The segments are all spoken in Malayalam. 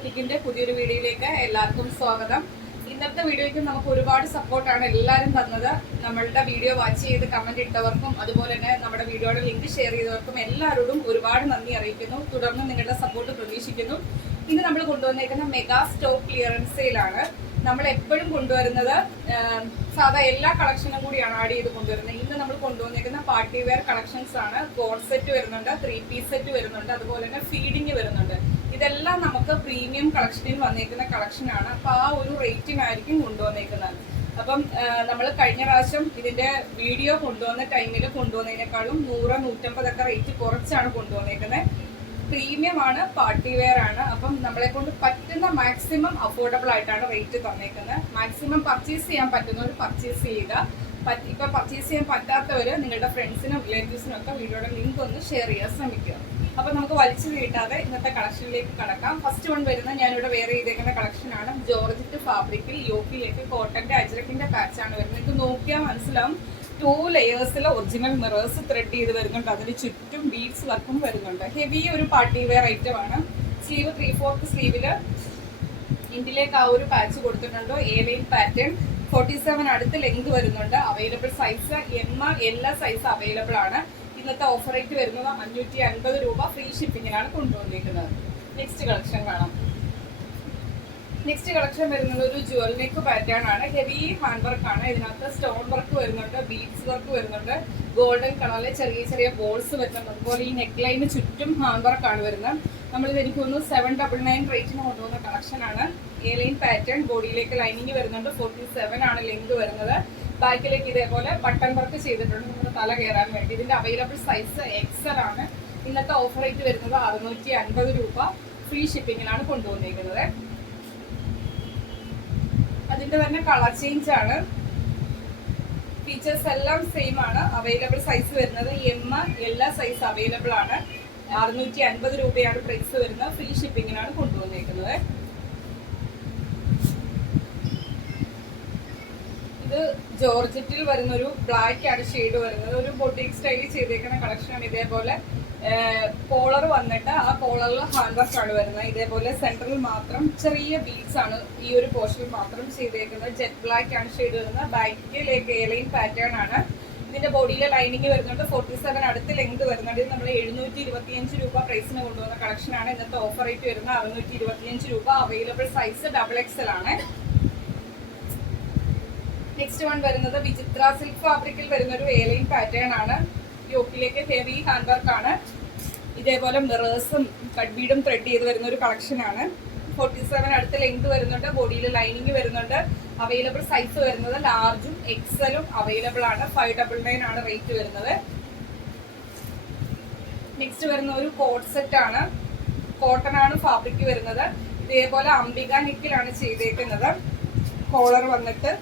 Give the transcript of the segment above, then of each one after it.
ബൊട്ടിക്കിന്റെ പുതിയൊരു വീഡിയോയിലേക്ക് എല്ലാവർക്കും സ്വാഗതം. ഇന്നത്തെ വീഡിയോയ്ക്ക് നമുക്ക് ഒരുപാട് സപ്പോർട്ടാണ് എല്ലാവരും തന്നത്. നമ്മളുടെ വീഡിയോ വാച്ച് ചെയ്ത് കമന്റ് ഇട്ടവർക്കും അതുപോലെ തന്നെ നമ്മുടെ വീഡിയോയുടെ ലിങ്ക് ഷെയർ ചെയ്തവർക്കും എല്ലാവരോടും ഒരുപാട് നന്ദി അറിയിക്കുന്നു. തുടർന്ന് നിങ്ങളുടെ സപ്പോർട്ട് പ്രതീക്ഷിക്കുന്നു. ഇന്ന് നമ്മൾ കൊണ്ടുവന്നേക്കുന്ന മെഗാ സ്റ്റോക്ക് ക്ലിയറൻസ് സെയിലാണ്. നമ്മൾ എപ്പോഴും കൊണ്ടുവരുന്നത് സാധാ എല്ലാ കളക്ഷനും കൂടിയാണ് ആഡ് ചെയ്ത് കൊണ്ടുവരുന്നത്. ഇന്ന് നമ്മൾ കൊണ്ടുവന്നേക്കുന്ന പാർട്ടി വെയർ കളക്ഷൻസ് ആണ്. കോഡ് സെറ്റ് വരുന്നുണ്ട്, 3 പീസ് സെറ്റ് വരുന്നുണ്ട്, അതുപോലെ തന്നെ ഫീഡിങ് വരുന്നുണ്ട്. ഇതെല്ലാം നമുക്ക് പ്രീമിയം കളക്ഷനിൽ വന്നേക്കുന്ന കളക്ഷനാണ്. അപ്പോൾ ആ ഒരു റേറ്റിനായിരിക്കും കൊണ്ടുവന്നേക്കുന്നത്. അപ്പം നമ്മൾ കഴിഞ്ഞ പ്രാവശ്യം ഇതിന്റെ വീഡിയോ കൊണ്ടുവന്ന ടൈമിൽ കൊണ്ടുവന്നതിനേക്കാളും 100-150 റേറ്റ് കുറച്ചാണ് കൊണ്ടുവന്നേക്കുന്നത്. പ്രീമിയം ആണ്, പാർട്ടി വെയർ ആണ്. അപ്പം നമ്മളെ കൊണ്ട് പറ്റുന്ന മാക്സിമം അഫോർഡബിൾ ആയിട്ടാണ് റേറ്റ് തന്നേക്കുന്നത്. മാക്സിമം പർച്ചേസ് ചെയ്യാൻ പറ്റുന്നവർ പർച്ചേസ് ചെയ്യുക. ഇപ്പൊ പർച്ചേസ് ചെയ്യാൻ പറ്റാത്തവര് നിങ്ങളുടെ ഫ്രണ്ട്സിനും റിലേറ്റീവ്സിനും ഒക്കെ വീഡിയോയുടെ ലിങ്ക് ഒന്ന് ഷെയർ ചെയ്യാൻ ശ്രമിക്കുക. അപ്പൊ നമുക്ക് വലിച്ചു നീട്ടാതെ ഇന്നത്തെ കളക്ഷനിലേക്ക് കടക്കാം. ഫസ്റ്റ് വൺ വരുന്നത് ഞാനിവിടെ വേറെ ചെയ്തേക്കുന്ന കളക്ഷനാണ്. ജോർജറ്റ് ഫാബ്രിക്കിൽ യോക്കിലേക്ക് കോട്ടന്റെ അജ്രക്കിന്റെ പാച്ചാണ് വരുന്നത്. ഇത് നോക്കിയാൽ മനസ്സിലാവും 2 ലെയേഴ്സിൽ ഒറിജിനൽ മിറേഴ്സ് ത്രെഡ് ചെയ്ത് വരുന്നുണ്ട്. അതിന് ചുറ്റും ബീഡ്സ് വർക്കും വരുന്നുണ്ട്. ഹെവി ഒരു പാർട്ടി വെയർ ഐറ്റം ആണ്. സ്ലീവ് 3/4 സ്ലീവില് ഇന്ത്യയിലേക്ക് ആ ഒരു പാച്ച് കൊടുത്തിട്ടുണ്ട്. A-line പാറ്റേൺ 47 അടുത്ത് ലെങ്ത് വരുന്നുണ്ട്. Available size M-L size available ആണ്. ഇന്നത്തെ ഓഫർ റേറ്റ് വരുന്നത് 550 രൂപ. ഫ്രീ ഷിപ്പിങ്ങിനാണ് കൊണ്ടുവന്നിരിക്കുന്നത്. നെക്സ്റ്റ് കളക്ഷൻ കാണാം. നെക്സ്റ്റ് കളക്ഷൻ വരുന്നത് ഒരു ജുവൽ നെക്ക് പാറ്റേൺ ആണ്. ഹെവി ഹാൻഡ് വർക്ക് ആണ്. ഇതിനകത്ത് സ്റ്റോൺ വർക്ക് വരുന്നുണ്ട്, ബീഡ്സ് വർക്ക് വരുന്നുണ്ട്, ഗോൾഡൻ കളറിലെ ചെറിയ ചെറിയ ബോൾസ് വരുന്നുണ്ട്. അതുപോലെ ഈ നെക്ക് ലൈന് ചുറ്റും ഹാൻഡ് വർക്ക് ആണ് വരുന്നത്. നമ്മളിത് എനിക്ക് തോന്നുന്നു 799 റേറ്റിന് കൊണ്ടുവന്ന കളക്ഷൻ ആണ്. A-line പാറ്റേൺ, ബോഡിയിലേക്ക് ലൈനിങ് വരുന്നുണ്ട്. 47 ആണ് ലെങ്ത് വരുന്നത്. ബാക്കിലേക്ക് ഇതേപോലെ ബട്ടൺ വർക്ക് ചെയ്തിട്ടുണ്ട് നമ്മുടെ തല കയറാൻ വേണ്ടി. ഇതിന്റെ അവൈലബിൾ സൈസ് XL ആണ്. ഇന്നത്തെ ഓഫർ റേറ്റ് വരുന്നത് 650 രൂപ. ഫ്രീ ഷിപ്പിങ്ങിനാണ് കൊണ്ടുവന്നിരിക്കുന്നത്. അതിന്റെ തന്നെ കളർ ചേഞ്ച് ആണ്. ഫീച്ചേഴ്സ് എല്ലാം സെയിം ആണ്. അവൈലബിൾ സൈസ് വരുന്നത് M-L സൈസ് അവൈലബിൾ ആണ്. 650 രൂപയാണ് പ്രൈസ് വരുന്നത്. ഫ്രീ ഷിപ്പിങ്ങിനാണ് കൊണ്ടുവന്നിരിക്കുന്നത്. ഇത് ജോർജറ്റിൽ വരുന്ന ഒരു ബ്ലാക്ക് ആണ് ഷെയ്ഡ് വരുന്നത്. ഒരു ബൊട്ടിക് സ്റ്റൈലിൽ ചെയ്തേക്കുന്ന കളക്ഷനാണ്. ഇതേപോലെ കോളർ വന്നിട്ട് ആ കോളറിൽ ഹാൻഡ് വർക്ക് ആണ് വരുന്നത്. ഇതേപോലെ സെന്ററിൽ മാത്രം ചെറിയ ബീഡ്സ് ആണ് ഈ ഒരു പോർഷനിൽ മാത്രം ചെയ്തേക്കുന്നത്. ജെറ്റ് ബ്ലാക്ക് ആണ് ഷെയ്ഡ് വരുന്നത്. ബാക്കിലേക്ക് A-line പാറ്റേൺ ആണ്. ഇതിന്റെ ബോഡിയിലെ ലൈനിങ് വരുന്നുണ്ട്. 47 അടുത്ത് ലെങ്ത് വരുന്നുണ്ട്. ഇത് നമ്മൾ 725 രൂപ പ്രൈസിന് കൊണ്ടുവന്ന കളക്ഷനാണ്. ഇന്നത്തെ ഓഫർ റേറ്റ് വരുന്നത് 625 രൂപ. അവൈലബിൾ സൈസ് XXL ആണ്. നെക്സ്റ്റ് വൺ വരുന്നത് വിചിത്ര സിൽക്ക് ഫാബ്രിക്കിൽ വരുന്ന ഒരു A-line പാറ്റേൺ ആണ്. യോക്കിലേക്ക് ഹെവി ഹാൻഡ് വർക്ക് ആണ്. ഇതേപോലെ മിറേഴ്സും കട്ട് ബീഡും ത്രെഡ് ചെയ്ത് വരുന്ന ഒരു കളക്ഷൻ ആണ്. 47 അടുത്ത് ലെങ്ത് വരുന്നുണ്ട്. ബോഡിയിൽ ലൈനിങ് വരുന്നുണ്ട്. അവൈലബിൾ സൈസ് വരുന്നത് ലാർജും XL-ഉം അവൈലബിൾ ആണ്. 599 ആണ് റേറ്റ് വരുന്നത്. നെക്സ്റ്റ് വരുന്ന ഒരു കോട്ട് സെറ്റ് ആണ്. കോട്ടൺ ആണ് ഫാബ്രിക് വരുന്നത്. ഇതേപോലെ അംബിക നെക്കിലാണ് ചെയ്തേക്കുന്നത്. കോളർ വന്നിട്ട്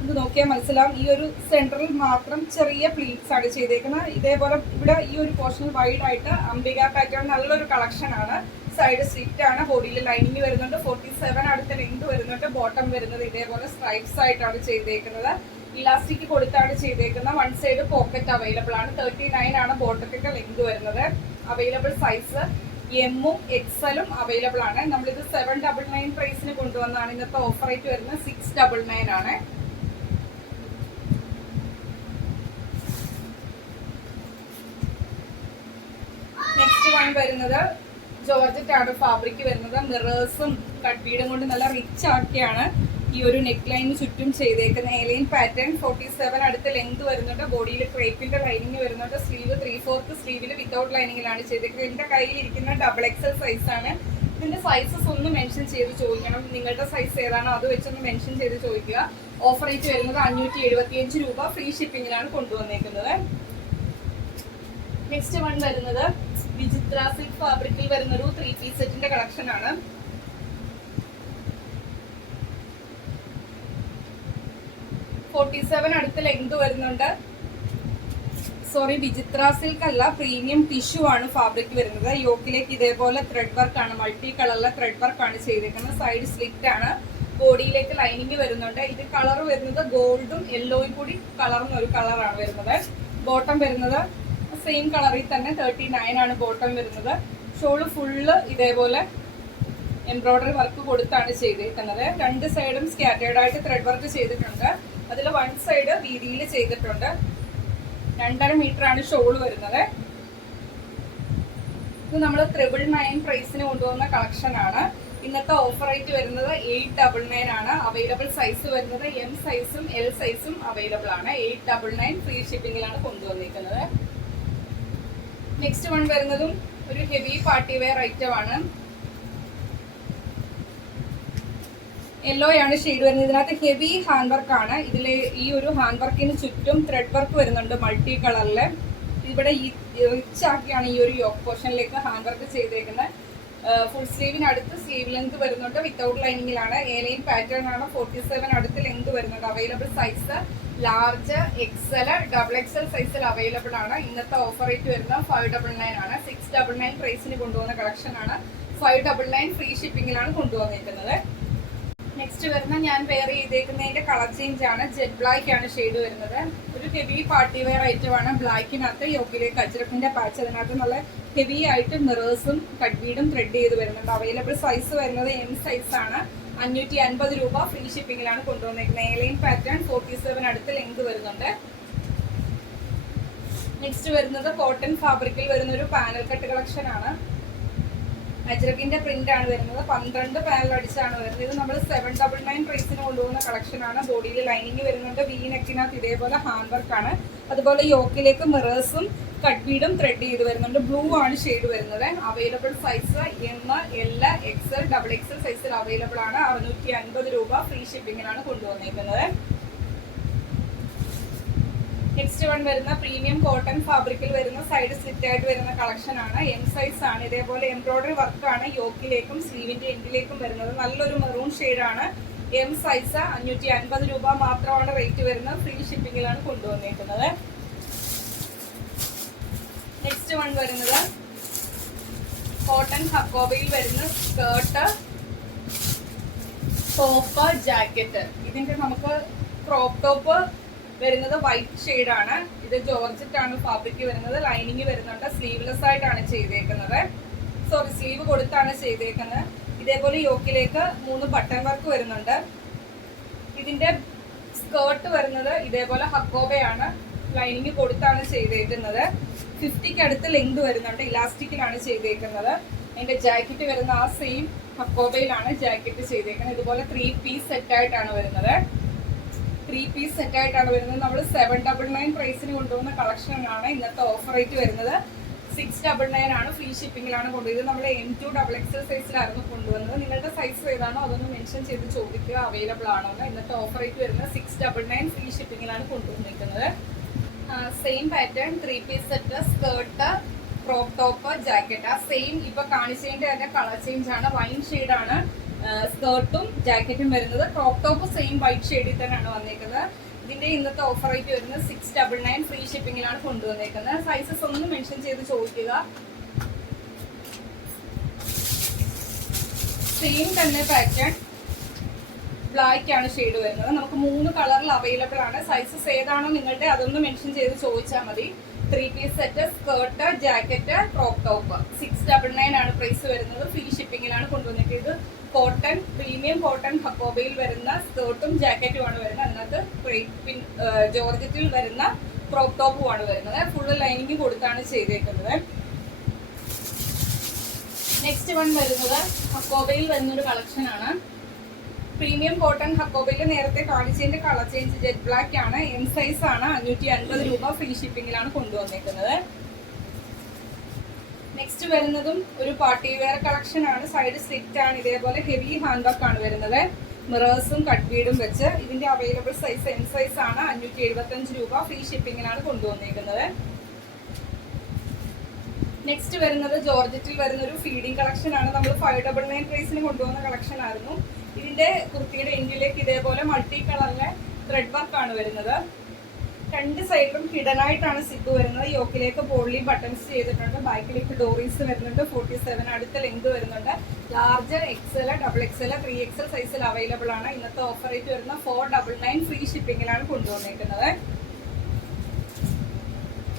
ഇത് നോക്കിയാൽ മനസ്സിലാവും. ഈ ഒരു സെന്ററിൽ മാത്രം ചെറിയ പ്ലീറ്റ്സ് ആണ് ചെയ്തേക്കുന്നത്. ഇതേപോലെ ഇവിടെ ഈ ഒരു പോർഷൻ വൈഡ് ആയിട്ട് അംബിക പാറ്റേൺ നല്ലൊരു കളക്ഷൻ ആണ്. സൈഡ് സ്ലിറ്റ് ആണ്. ബോഡിയിൽ ലൈനിങ് വരുന്നുണ്ട്. 47 അടുത്ത ലെങ്ത് വരുന്നുണ്ട്. ബോട്ടം വരുന്നത് ഇതേപോലെ സ്ട്രൈപ്സ് ആയിട്ടാണ് ചെയ്തേക്കുന്നത്. ഇലാസ്റ്റിക് കൊടുത്താണ് ചെയ്തേക്കുന്നത്. വൺ സൈഡ് പോക്കറ്റ് അവൈലബിൾ ആണ്. 39 ആണ് ബോട്ടത്തിന്റെ ലെങ്ത് വരുന്നത്. അവൈലബിൾ സൈസ് M-ഉം XL-ഉം അവൈലബിൾ ആണ്. നമ്മളിത് 799 പ്രൈസിന് കൊണ്ടുവന്നാണ്. ഇന്നത്തെ ഓഫർ റേറ്റ് വരുന്നത് 699 ആണ്. നെക്സ്റ്റ് വൺ വരുന്നത് ജോർജറ്റ് ആണ് ഫാബ്രിക് വരുന്നത്. മിറേഴ്സും കട്ട് ബീഡും കൊണ്ട് നല്ല റിച്ച് ആക്കിയാണ് ഈ ഒരു നെക്ക് ലൈന് ചുറ്റും ചെയ്തേക്കുന്ന. A-line പാറ്റേൺ 47 അടുത്ത് ലെങ്ത് വരുന്നുണ്ട്. ബോഡിയിൽ ക്രേപ്പിന്റെ ലൈനിങ് വരുന്നുണ്ട്. സ്ലീവ് 3/4 സ്ലീവിൽ വിത്തൗട്ട് ലൈനിങ്ങിലാണ് ചെയ്തേക്കുന്നത്. എന്റെ കയ്യിൽ ഇരിക്കുന്ന XXL സൈസ് ആണ്. ഇതിന്റെ സൈസസ് ഒന്ന് മെൻഷൻ ചെയ്ത് ചോദിക്കണം. നിങ്ങളുടെ സൈസ് ഏതാണോ അത് വെച്ചൊന്ന് മെൻഷൻ ചെയ്ത് ചോദിക്കുക. ഓഫർ റേറ്റ് വരുന്നത് 575 രൂപ. ഫ്രീ ഷിപ്പിങ്ങിലാണ് കൊണ്ടുവന്നേക്കുന്നത്. നെക്സ്റ്റ് വൺ വരുന്നത് വിചിത്ര സിൽക്ക് ഫാബ്രിക്കിൽ വരുന്ന ഒരു 3 പീസ് സെറ്റിന്റെ കളക്ഷൻ ആണ്. അടുത്ത് ലെങ്ത് വരുന്നുണ്ട്. വിചിത്ര സിൽക്ക് അല്ല, പ്രീമിയം ടിഷ്യൂ ആണ് ഫാബ്രിക് വരുന്നത്. യോക്കിലേക്ക് ഇതേപോലെ ത്രെഡ് വർക്ക് ആണ്. മൾട്ടി കളറിലെ ത്രെഡ് വർക്ക് ആണ് ചെയ്തേക്കുന്നത്. സൈഡ് സ്ലിറ്റ് ആണ്. ബോഡിയിലേക്ക് ലൈനിങ് വരുന്നുണ്ട്. ഇത് കളർ വരുന്നത് ഗോൾഡും യെല്ലോയും കൂടി കലർന്ന ഒരു കളറാണ് വരുന്നത്. ബോട്ടം വരുന്നത് സെയിം കളറിൽ തന്നെ 39 ആണ് ബോട്ടം വരുന്നത്. ഷോള് ഫുള്ള് ഇതേപോലെ എംബ്രോയിഡറി വർക്ക് കൊടുത്താണ് ചെയ്തിരിക്കുന്നത്. രണ്ട് സൈഡും സ്കാറ്റേർഡ് ആയിട്ട് ത്രെഡ് വർക്ക് ചെയ്തിട്ടുണ്ട്. അതിൽ വൺ സൈഡ് വീതിയിൽ ചെയ്തിട്ടുണ്ട്. 2.5 മീറ്റർ ആണ് ഷോൾ വരുന്നത്. ഇത് നമ്മൾ 999 പ്രൈസിന് കൊണ്ടുവന്ന കളക്ഷൻ ആണ്. ഇന്നത്തെ ഓഫർ റേറ്റ് വരുന്നത് 899 ആണ്. അവൈലബിൾ സൈസ് വരുന്നത് എം സൈസും എൽ സൈസും അവൈലബിൾ ആണ്. 899 ഫ്രീ ഷിപ്പിംഗിലാണ് കൊണ്ടുവന്നിരിക്കുന്നത്. നെക്സ്റ്റ് വൺ വരുന്നതും ഒരു ഹെവി പാർട്ടി വെയർ ഐറ്റം ആണ്. യെല്ലോ ആണ് ഷെയ്ഡ് വരുന്നത്. ഇതിനകത്ത് ഹെവി ഹാൻഡ് വർക്ക് ആണ്. ഇതിൽ ഈ ഒരു ഹാൻഡ് വർക്കിന് ചുറ്റും ത്രെഡ് വർക്ക് വരുന്നുണ്ട് മൾട്ടി കളറില്. ഇവിടെ ഈ റിച്ച് ആക്കിയാണ് ഈ ഒരു യോക്ക് പോർഷനിലേക്ക് ഹാൻഡ് വർക്ക് ചെയ്തേക്കുന്നത്. ഫുൾ സ്ലീവിനടുത്ത് സ്ലീവ് ലെങ്ത് വരുന്നുണ്ട്. വിത്തൗട്ട് ലൈനിങ്ങിലാണ്. ലൈൻ പാറ്റേൺ ആണ്. 47 അടുത്ത് ലെങ്ത് വരുന്നുണ്ട്. Available size large, XL, XXL സൈസിൽ അവൈലബിൾ ആണ്. ഇന്നത്തെ ഓഫർ റേറ്റ് വരുന്നത് 599 ആണ്. 699 പ്രൈസിന് കൊണ്ടുവന്ന കളക്ഷൻ ആണ്. 599 ഫ്രീ ഷിപ്പിംഗിലാണ് കൊണ്ടുവന്നിരിക്കുന്നത്. നെക്സ്റ്റ് വരുന്ന ഞാൻ വെയർ ചെയ്തേക്കുന്നതിന്റെ കളർ ചേഞ്ച് ആണ്. ജെറ്റ് ബ്ലാക്ക് ആണ് ഷെയ്ഡ് വരുന്നത്. ഒരു ഹെവി പാർട്ടി വെയർ ഐറ്റം ആണ്. ബ്ലാക്കിനകത്ത് യോക്കിലേക്ക് അജ്രക്കിന്റെ പാച്ച്, അതിനകത്ത് നല്ല ഹെവി ആയിട്ട് മിറേഴ്സും കട്ട് ബീഡും ത്രെഡ് ചെയ്ത് വരുന്നുണ്ട്. അവൈലബിൾ സൈസ് വരുന്നത് എം സൈസ് ആണ്. 550 രൂപ ഫ്രീ ഷിപ്പിംഗിലാണ് കൊണ്ടുവന്നിരിക്കുന്നത്. ലൈൻ പാറ്റേൺ 47 അടുത്ത് ലെങ്ത് വരുന്നുണ്ട്. നെക്സ്റ്റ് വരുന്നത് കോട്ടൺ ഫാബ്രിക്കിൽ വരുന്ന ഒരു പാനൽ കട്ട് കളക്ഷൻ ആണ്. അജ്രക്കിന്റെ പ്രിന്റ് ആണ് വരുന്നത്. 12 പാനൽ അടിച്ചാണ് വരുന്നത്. ഇത് നമ്മൾ 799 പ്രൈസിന് കൊണ്ടുപോകുന്ന കളക്ഷൻ ആണ്. ബോഡിയിൽ ലൈനിങ് വരുന്നുണ്ട്. വി നെക്കിനകത്ത് ഇതേപോലെ ഹാൻഡ് വർക്ക് ആണ്. അതുപോലെ യോക്കിലേക്ക് മിറേഴ്സും കട്ട് ബീഡും ത്രെഡ് ചെയ്ത് വരുന്നുണ്ട്. ബ്ലൂ ആണ് ഷെയ്ഡ് വരുന്നത്. Available size M, L, XL, XXL സൈസിൽ അവൈലബിൾ ആണ്. 650 രൂപ ഫ്രീ ഷിപ്പിംഗിലാണ് കൊണ്ടുവന്നിരിക്കുന്നത്. നെക്സ്റ്റ് വൺ വരുന്ന പ്രീമിയം കോട്ടൺ ഫാബ്രിക്കിൽ വരുന്ന സൈഡ് സ്ലിറ്റ് ആയിട്ട് വരുന്ന കളക്ഷൻ ആണ്. എം സൈസ് ആണ്. ഇതേപോലെ എംബ്രോയിഡറി വർക്ക് ആണ് യോക്കിലേക്കും സ്ലീവിന്റെ എൻഡിലേക്കും വരുന്നത്. നല്ലൊരു മെറൂൺ ഷെയ്ഡ് ആണ്. എം സൈസ് 550 രൂപ മാത്രമാണ് റേറ്റ് വരുന്നത്. ഫ്രീ ഷിപ്പിംഗിലാണ് കൊണ്ടുവന്നിരിക്കുന്നത്. നെക്സ്റ്റ് വൺ വരുന്നത് കോട്ടൺ ഹക്കോബയിൽ വരുന്ന സ്കേർട്ട്, ടോപ്പ്, ജാക്കറ്റ്. ഇതിന്റെ നമുക്ക് ക്രോപ്പ് ടോപ്പ് വരുന്നത് വൈറ്റ് ഷെയ്ഡ് ആണ്. ഇത് ജോർജറ്റ് ആണ് ഫാബ്രിക് വരുന്നത്. ലൈനിങ് വരുന്നുണ്ട്. സ്ലീവ്ലെസ് ആയിട്ടാണ് ചെയ്തേക്കുന്നത്. സോറി, സ്ലീവ് കൊടുത്താണ് ചെയ്തേക്കുന്നത്. ഇതേപോലെ യോക്കിലേക്ക് 3 ബട്ടൺ വർക്ക് വരുന്നുണ്ട്. ഇതിന്റെ സ്കേർട്ട് വരുന്നത് ഇതേപോലെ ഹക്കോബയാണ്. ലൈനിങ് കൊടുത്താണ് ചെയ്തേക്കുന്നത്. 50 അടുത്ത് ലെങ്ത് വരുന്നുണ്ട്. ഇലാസ്റ്റിക്കിലാണ് ചെയ്തേക്കുന്നത്. അതിന്റെ ജാക്കറ്റ് വരുന്ന ആ സെയിം ഹക്കോബയിലാണ് ജാക്കറ്റ് ചെയ്തേക്കുന്നത്. ഇതുപോലെ 3 പീസ് സെറ്റ് ആയിട്ടാണ് വരുന്നത്. 3 പീസ് സെറ്റ് ആയിട്ടാണ് വരുന്നത്. നമ്മൾ 799 പ്രൈസിന് കൊണ്ടുപോകുന്ന കളക്ഷൻ ആണ്. ഇന്നത്തെ ഓഫർ റേറ്റ് വരുന്നത് 699 ആണ്. ഫ്രീ ഷിപ്പിംഗിലാണ് കൊണ്ടുപോയത്. നമ്മൾ M2 XXL സൈസിലായിരുന്നു കൊണ്ടുവന്നത്. നിങ്ങളുടെ സൈസ് ഏതാണോ അതൊന്ന് മെൻഷൻ ചെയ്ത് ചോദിക്കുക അവൈലബിൾ ആണോ എന്ന്. ഇന്നത്തെ ഓഫർ റേറ്റ് വരുന്നത് 699 ഫ്രീ ഷിപ്പിംഗിലാണ് കൊണ്ടുവന്നിരിക്കുന്നത്. Same pattern 3 piece set, skirt, crop top, jacket. ആ സെയിം ഇപ്പൊ കാണിച്ചതിന്റെ തന്നെ കളർ ചേഞ്ച് ആണ്. വൈൻ ഷെയ്ഡ് ആണ് സ്കേർട്ടും ജാക്കറ്റും വരുന്നത്. ക്രോപ്പ് ടോപ്പ് സെയിം വൈറ്റ് ഷെയ്ഡിൽ തന്നെയാണ് വന്നിരിക്കുന്നത്. ഇതിന്റെ ഇന്നത്തെ ഓഫർ റേറ്റ് വരുന്നത് 699 ഫ്രീ ഷിപ്പിംഗിലാണ് കൊണ്ടുവന്നിരിക്കുന്നത്. സൈസസ് ഒന്ന് മെൻഷൻ ചെയ്ത് ചോദിക്കുക. സെയിം തന്നെ പാറ്റേൺ ബ്ലാക്ക് ആണ് ഷെയ്ഡ് വരുന്നത്. നമുക്ക് 3 കളറിൽ അവൈലബിൾ ആണ്. സൈസസ് ഏതാണോ നിങ്ങളുടെ അതൊന്ന് മെൻഷൻ ചെയ്ത് ചോദിച്ചാൽ മതി. 3 piece set, skirt, jacket, crop top. 699 ആണ് പ്രൈസ് വരുന്നത്. ഫ്രീ ഷിപ്പിംഗിലാണ് കൊണ്ടുവന്നിട്ട്. കോട്ടൺ, പ്രീമിയം കോട്ടൺ ഹക്കോബയിൽ വരുന്ന സ്കേർട്ടും ജാക്കറ്റും ആണ് വരുന്നത്. അതിനകത്ത് ജോർജറ്റിൽ വരുന്ന ക്രോപ്പ് ടോപ്പും ആണ് വരുന്നത്. ഫുള്ള് ലൈനിങ് കൊടുത്താണ് ചെയ്തേക്കുന്നത്. നെക്സ്റ്റ് വൺ വരുന്നത് ഹക്കോബയിൽ വരുന്നൊരു കളക്ഷൻ ആണ്. പ്രീമിയം കോട്ടൺ ഹക്കോബയിൽ നേരത്തെ കാണിച്ചതിന്റെ കളർ ചേഞ്ച് ജെറ്റ് ബ്ലാക്ക് ആണ്. എം സൈസ് ആണ്. 550 രൂപ ഫ്രീ ഷിപ്പിംഗിലാണ് കൊണ്ടുവന്നിരിക്കുന്നത്. നെക്സ്റ്റ് വരുന്നതും ഒരു പാർട്ടി വെയർ കളക്ഷൻ ആണ്. സൈഡ് സ്ലിറ്റ് ആണ്. ഇതേപോലെ ഹെവി ഹാൻഡ് വർക്ക് ആണ് വരുന്നത്. മിറേഴ്സും കട്ട് ബീഡും വെച്ച്. ഇതിന്റെ അവൈലബിൾ സൈസ് എം സൈസ് ആണ്. 575 രൂപ ഫ്രീ ഷിപ്പിംഗിലാണ് കൊണ്ടുവന്നിരിക്കുന്നത്. നെക്സ്റ്റ് വരുന്നത് ജോർജറ്റിൽ വരുന്ന ഒരു ഫീഡിംഗ് കളക്ഷൻ ആണ്. നമ്മൾ 599 പ്രൈസിന് കൊണ്ടുവന്ന കളക്ഷൻ ആയിരുന്നു. ഇതിന്റെ കുർത്തിയുടെ എൻഡിലേക്ക് ഇതേപോലെ മൾട്ടി കളറിലെ ത്രെഡ് വർക്ക് ആണ് വരുന്നത്. രണ്ട് സൈഡിലും ഹിഡൻ ആയിട്ടാണ് സിബ് വരുന്നത്. യോക്കിലേക്ക് പോളി ബട്ടൺസ് ചെയ്തിട്ടുണ്ട്. ബാക്കിലേക്ക് ഡോറീസ് വരുന്നുണ്ട്. 47 അടുത്ത ലെങ്ത് വരുന്നുണ്ട്. ലാർജ്, XL, XXL, 3XL സൈസിൽ അവൈലബിൾ ആണ്. ഇന്നത്തെ ഓഫർ റേറ്റ് വരുന്ന 499 ഫ്രീ ഷിപ്പിംഗിലാണ് കൊണ്ടുവന്നിരിക്കുന്നത്.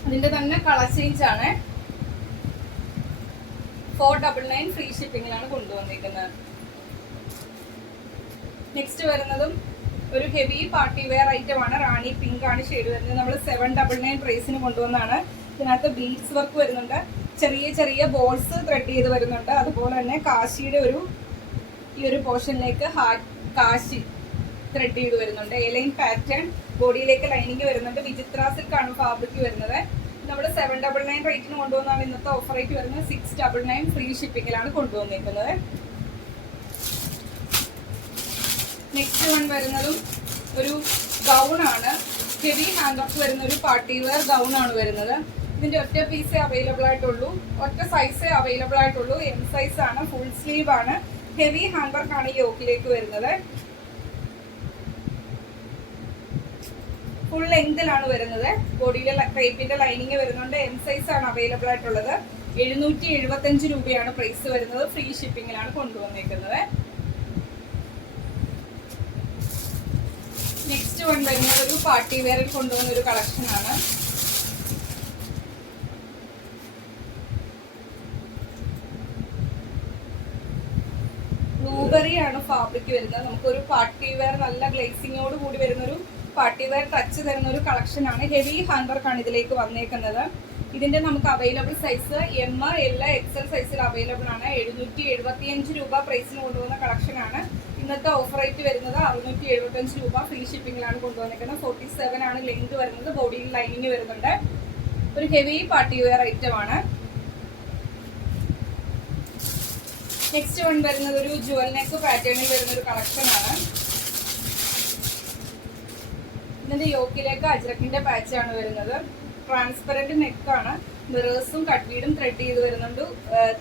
അതിന്റെ തന്നെ കളർ ചേഞ്ച് ആണ്. 499 ഫ്രീ ഷിപ്പിംഗിലാണ് കൊണ്ടുവന്നിരിക്കുന്നത്. നെക്സ്റ്റ് വരുന്നതും ഒരു ഹെവി പാർട്ടി വെയർ ഐറ്റം ആണ്. റാണി പിങ്ക് ആണ് ഷെയ്ഡ് വരുന്നത്. നമ്മൾ 799 പ്രൈസിന് കൊണ്ടുവന്നാണ്. ഇതിനകത്ത് ബീഡ്സ് വർക്ക് വരുന്നുണ്ട്, ചെറിയ ചെറിയ ബോൾസ് ത്രെഡ് ചെയ്ത് വരുന്നുണ്ട്. അതുപോലെ തന്നെ കാശിയുടെ ഈ ഒരു പോർഷനിലേക്ക് കാശി ത്രെഡ് ചെയ്ത് വരുന്നുണ്ട്. എലൈൻ പാറ്റേൺ, ബോഡിയിലേക്ക് ലൈനിങ് വരുന്നുണ്ട്. വിചിത്ര സിൽക്കാണ് ഫാബ്രിക് വരുന്നത്. നമ്മൾ 799 റേറ്റിന് കൊണ്ടുവന്നാണ്. ഇന്നത്തെ ഓഫർ റേറ്റ് വരുന്നത് 699 ഫ്രീ ഷിപ്പിങ്ങിലാണ് കൊണ്ടുവന്നിരിക്കുന്നത്. നെക്സ്റ്റ് വൺ വരുന്നതും ഒരു ഗൗൺ ആണ്. ഹെവി ഹാൻഡ് വർക്ക് വരുന്ന ഒരു പാർട്ടി വെയർ ഗൗൺ ആണ് വരുന്നത്. ഇതിന്റെ ഒറ്റ പീസേ അവൈലബിൾ ആയിട്ടുള്ളൂ, ഒറ്റ സൈസേ അവൈലബിൾ ആയിട്ടുള്ളൂ. എം സൈസ് ആണ്, ഫുൾ സ്ലീവ് ആണ്, ഹെവി ഹാൻഡ് വർക്ക് ആണ് ഈ യോക്കിലേക്ക് വരുന്നത്. ഫുൾ ലെങ്തിലാണ് വരുന്നത്. ബോഡിയിലെ ക്രേപ്പിന്റെ ലൈനിങ് വരുന്നുണ്ട്. എം സൈസ് ആണ് അവൈലബിൾ ആയിട്ടുള്ളത്. 775 രൂപയാണ് പ്രൈസ് വരുന്നത്. ഫ്രീ ഷിപ്പിംഗിലാണ് കൊണ്ടുവന്നിരിക്കുന്നത്. നെക്സ്റ്റ് വൺ വരുന്നത് ഒരു പാർട്ടി വെയറിൽ കൊണ്ടുവന്ന ഒരു കളക്ഷൻ ആണ്. ബ്ലൂബെറി ആണ് ഫാബ്രിക് വരുന്നത്. നമുക്കൊരു പാർട്ടി വെയർ നല്ല ഗ്ലേസിങ്ങോട് കൂടി വരുന്നൊരു പാർട്ടി വെയർ ടച്ച് തരുന്ന ഒരു കളക്ഷൻ ആണ്. ഹെവി ഹാൻഡ് വർക്ക് ആണ് ഇതിലേക്ക് വന്നേക്കുന്നത്. ഇതിന്റെ നമുക്ക് available size M, L, XL സൈസിൽ അവൈലബിൾ ആണ്. 775 രൂപ പ്രൈസിന് കൊണ്ടുവന്ന കളക്ഷൻ ആണ്. ഇന്നത്തെ ഓഫർ റേറ്റ് വരുന്നത് 675 രൂപ ഫ്രീ ഷിപ്പിംഗിലാണ് കൊണ്ടുവന്നിരിക്കുന്നത്. 47 ആണ് ലെങ്ത് വരുന്നത്. ബോഡിയിൽ ലൈനിങ് വരുന്നുണ്ട്. ഒരു ഹെവി പാർട്ടി വെയർ ഐറ്റം ആണ്. നെക്സ്റ്റ് വൺ വരുന്നത് ഒരു ജുവൽ നെക്ക് പാറ്റേണിൽ വരുന്ന ഒരു കളക്ഷൻ ആണ്. ഇതിന്റെ യോക്കിലേക്ക് അജ്രക്കിന്റെ പാച്ച് ആണ് വരുന്നത്. ട്രാൻസ്പെറന്റ് നെക്കാണ്. മിറേഴ്സും കട്ട്വീഡും ത്രെഡ് ചെയ്ത് വരുന്നുണ്ട്.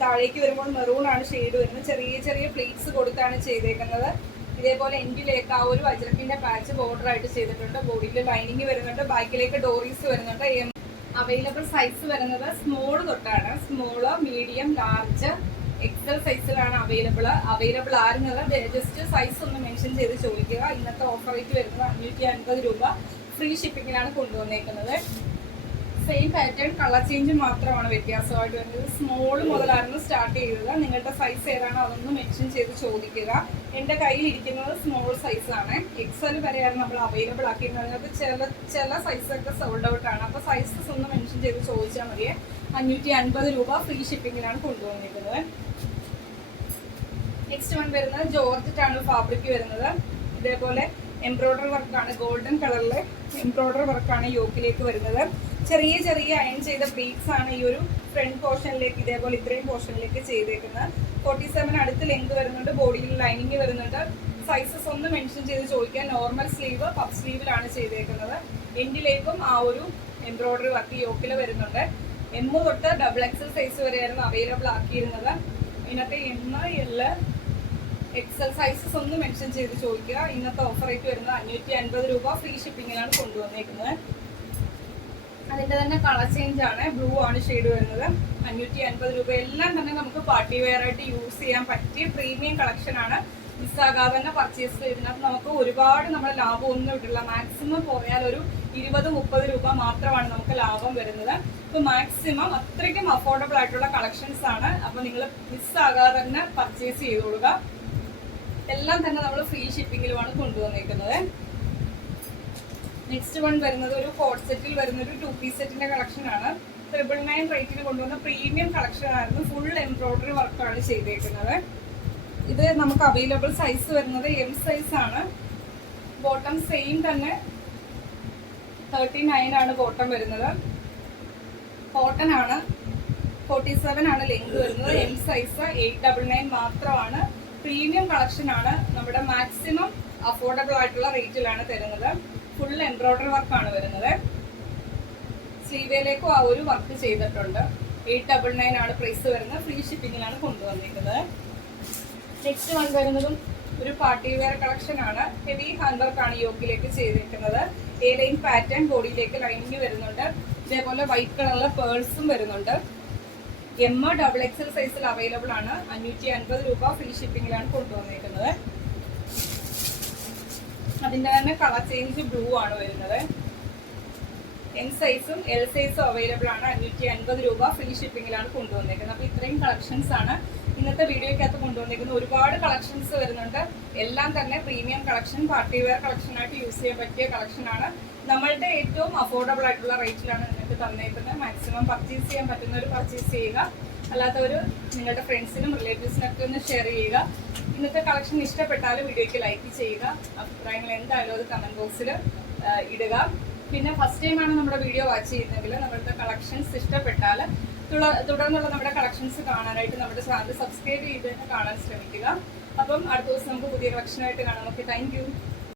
താഴേക്ക് വരുമ്പോൾ മെറൂൺ ആണ് ഷെയ്ഡ് വരുന്നത്. ചെറിയ ചെറിയ പ്ലീറ്റ്സ് കൊടുത്താണ് ചെയ്തേക്കുന്നത്. ഇതേപോലെ എൻഡിലേക്ക് ആ ഒരു അജ്രക്കിന്റെ പാച്ച് ബോർഡർ ആയിട്ട് ചെയ്തിട്ടുണ്ട്. ബോഡിയിൽ ലൈനിങ് വരുന്നുണ്ട്. ബാക്കിലേക്ക് ഡോറീസ് വരുന്നുണ്ട്. അവൈലബിൾ സൈസ് വരുന്നത് സ്മോൾ തൊട്ടാണ്. സ്മോള്, മീഡിയം, ലാർജ്, എക്സൽ സൈസിലാണ് അവൈലബിൾ ആയിരുന്നത്. ജസ്റ്റ് സൈസ് ഒന്ന് മെൻഷൻ ചെയ്ത് ചോദിക്കുക. ഇന്നത്തെ ഓഫർ റേറ്റ് വരുന്നത് 550 രൂപ ഫ്രീ ഷിപ്പിങ്ങിലാണ് കൊണ്ടുവന്നേക്കുന്നത്. സെയിം പാറ്റേൺ, കളർ ചേഞ്ച് മാത്രമാണ് വ്യത്യാസമായിട്ട് വരുന്നത്. സ്മോൾ മുതലായിരുന്നു സ്റ്റാർട്ട് ചെയ്തത്. നിങ്ങളുടെ സൈസ് ഏതാണോ അതൊന്ന് മെൻഷൻ ചെയ്ത് ചോദിക്കുക. എൻ്റെ കയ്യിൽ ഇരിക്കുന്നത് സ്മോൾ സൈസാണ്. എക്സൽ വരെയാണ് നമ്മൾ അവൈലബിൾ ആക്കിയിരുന്നത്. അതിനകത്ത് ചില സൈസൊക്കെ സോൾഡ് ഔട്ട് ആണ്. അപ്പോൾ സൈസസ് ഒന്ന് മെൻഷൻ ചെയ്ത് ചോദിച്ചാൽ മതിയെ. 550 രൂപ ഫ്രീ ഷിപ്പിങ്ങിലാണ് കൊണ്ടുവന്നിരിക്കുന്നത്. നെക്സ്റ്റ് വൺ വരുന്നത് ജോർജറ്റാണ് ഫാബ്രിക് വരുന്നത്. ഇതേപോലെ എംബ്രോയ്ഡറി വർക്കാണ്. ഗോൾഡൻ കളറിലെ എംബ്രോയ്ഡറി വർക്കാണ് യോക്കിലേക്ക് വരുന്നത്. ചെറിയ ചെറിയ അയൺ ചെയ്ത പ്ലീറ്റ്സ് ആണ് ഈ ഒരു ഫ്രണ്ട് പോർഷനിലേക്ക് ഇതേപോലെ ഇത്രയും പോർഷനിലേക്ക് ചെയ്തേക്കുന്നത്. 47 അടുത്ത് ലെങ്ത് വരുന്നുണ്ട്. ബോഡിയിൽ ലൈനിങ് വരുന്നുണ്ട്. സൈസസ് ഒന്ന് മെൻഷൻ ചെയ്ത് ചോദിക്കുക. നോർമൽ സ്ലീവ്, പഫ് സ്ലീവിലാണ് ചെയ്തേക്കുന്നത്. എൻഡിലേക്കും ആ ഒരു എംബ്രോയ്ഡറി വർക്ക് യോക്കിൽ വരുന്നുണ്ട്. എം തൊട്ട് ഡബിൾ എക്സൽ സൈസ് വരെയായിരുന്നു അവൈലബിൾ ആക്കിയിരുന്നത്. ഇതിനകത്ത് എം, എൽ, എക്സൽ സൈസസ് ഒന്ന് മെൻഷൻ ചെയ്ത് ചോദിക്കുക. ഇന്നത്തെ ഓഫർ റേറ്റ് വരുന്നത് 550 രൂപ ഫ്രീ ഷിപ്പിങ്ങിലാണ് കൊണ്ടുവന്നേക്കുന്നത്. അതിന്റെ തന്നെ കളർ ചേഞ്ച് ആണ്. ബ്ലൂ ആണ് ഷെയ്ഡ് വരുന്നത്. 550 രൂപ. എല്ലാം തന്നെ നമുക്ക് പാർട്ടി വെയർ ആയിട്ട് യൂസ് ചെയ്യാൻ പറ്റിയ പ്രീമിയം കളക്ഷൻ ആണ്. മിസ്സാകാതെ തന്നെ പർച്ചേസ് ചെയ്തതിനകത്ത് നമുക്ക് ഒരുപാട് നമ്മൾ ലാഭം ഒന്നും ഇട്ടില്ല. മാക്സിമം പോയാൽ ഒരു 20-30 രൂപ മാത്രമാണ് നമുക്ക് ലാഭം വരുന്നത്. അപ്പോൾ മാക്സിമം അത്രയ്ക്കും അഫോർഡബിൾ ആയിട്ടുള്ള കളക്ഷൻസ് ആണ്. അപ്പോൾ നിങ്ങൾ മിസ്സാകാതെ തന്നെ പർച്ചേസ് ചെയ്തോളുക. എല്ലാം തന്നെ നമ്മൾ ഫ്രീ ഷിപ്പിങ്ങിലുമാണ് കൊണ്ടുവന്നിരിക്കുന്നത്. നെക്സ്റ്റ് വൺ വരുന്നത് ഒരു കോട്ട് സെറ്റിൽ വരുന്ന ഒരു 2 പീസ് സെറ്റിന്റെ കളക്ഷൻ ആണ്. 999 റേറ്റിന് കൊണ്ടുവന്ന പ്രീമിയം കളക്ഷൻ ആയിരുന്നു. ഫുൾ എംബ്രോയ്ഡറി വർക്കാണ് ചെയ്തേക്കുന്നത്. ഇത് നമുക്ക് അവൈലബിൾ സൈസ് വരുന്നത് എം സൈസ് ആണ്. ബോട്ടം സെയിം തന്നെ 39 ആണ് ബോട്ടം വരുന്നത്. കോട്ടൺ ആണ്. 47 ആണ് ലെങ്ത് വരുന്നത്. എം സൈസ് 899 മാത്രമാണ്. പ്രീമിയം കളക്ഷൻ ആണ്. നമ്മുടെ മാക്സിമം അഫോർഡബിൾ ആയിട്ടുള്ള റേറ്റിലാണ് തരുന്നത്. ഫുൾ എംബ്രോയ്ഡറി വർക്കാണ് വരുന്നത്. സ്ലീവിലേക്കും ആ ഒരു വർക്ക് ചെയ്തിട്ടുണ്ട്. 899 ആണ് പ്രൈസ് വരുന്നത്. ഫ്രീ ഷിപ്പിങ്ങിലാണ് കൊണ്ടുവന്നിരിക്കുന്നത്. നെക്സ്റ്റ് വൺ വരുന്നതും ഒരു പാർട്ടി വെയർ കളക്ഷൻ ആണ്. ഹെവി ഹാൻഡ് വർക്കാണ് യോക്കിലേക്ക് ചെയ്തിരിക്കുന്നത്. എ ലൈൻ പാറ്റേൺ, ബോഡിയിലേക്ക് ലൈനിങ് വരുന്നുണ്ട്. ഇതേപോലെ വൈറ്റ് കളറിലെ പേൾസും വരുന്നുണ്ട്. എം, ഡബിൾ എക്സൽ സൈസിൽ അവൈലബിൾ ആണ്. 550 രൂപ ഫ്രീ ഷിപ്പിങ്ങിലാണ് കൊണ്ടുവന്നിരിക്കുന്നത്. അതിന്റെ തന്നെ കളർ ചേഞ്ച് ബ്ലൂ ആണ് വരുന്നത്. എം സൈസും എൽ സൈസും അവൈലബിൾ ആണ്. 550 രൂപ ഫ്രീ ഷിപ്പിങ്ങിലാണ് കൊണ്ടുവന്നിരിക്കുന്നത്. അപ്പോൾ ഇത്രയും കളക്ഷൻസ് ആണ് ഇന്നത്തെ വീഡിയോയ്ക്കകത്ത് കൊണ്ടുവന്നിരിക്കുന്ന ഒരുപാട് കളക്ഷൻസ് വരുന്നുണ്ട്. എല്ലാം തന്നെ premium collection, party wear collection ആയിട്ട് യൂസ് ചെയ്യാൻ പറ്റിയ കളക്ഷനാണ്. നമ്മളുടെ ഏറ്റവും അഫോർഡബിൾ ആയിട്ടുള്ള റേറ്റിലാണ് നിങ്ങൾക്ക് തന്നേക്കുന്നത്. മാക്സിമം പർച്ചേസ് ചെയ്യാൻ പറ്റുന്നവർ പർച്ചേസ് ചെയ്യുക, അല്ലാത്തവർ നിങ്ങളുടെ ഫ്രണ്ട്സിനും റിലേറ്റീവ്സിനൊക്കെ ഒന്ന് ഷെയർ ചെയ്യുക. ഇന്നത്തെ കളക്ഷൻ ഇഷ്ടപ്പെട്ടാൽ വീഡിയോയ്ക്ക് ലൈക്ക് ചെയ്യുക. അഭിപ്രായങ്ങൾ എന്തായാലും അത് കമന്റ് ബോക്സിൽ ഇടുക. പിന്നെ ഫസ്റ്റ് ടൈമാണ് നമ്മുടെ വീഡിയോ വാച്ച് ചെയ്യുന്നതെങ്കിൽ നമ്മളുടെ കളക്ഷൻസ് ഇഷ്ടപ്പെട്ടാൽ തുടർന്നുള്ള നമ്മുടെ കളക്ഷൻസ് കാണാനായിട്ട് നമ്മുടെ ചാനൽ സബ്സ്ക്രൈബ് ചെയ്ത് കാണാൻ ശ്രമിക്കുക. അപ്പം അടുത്ത ദിവസം നമുക്ക് പുതിയ കളക്ഷനായിട്ട് കാണാം. Okay, thank you.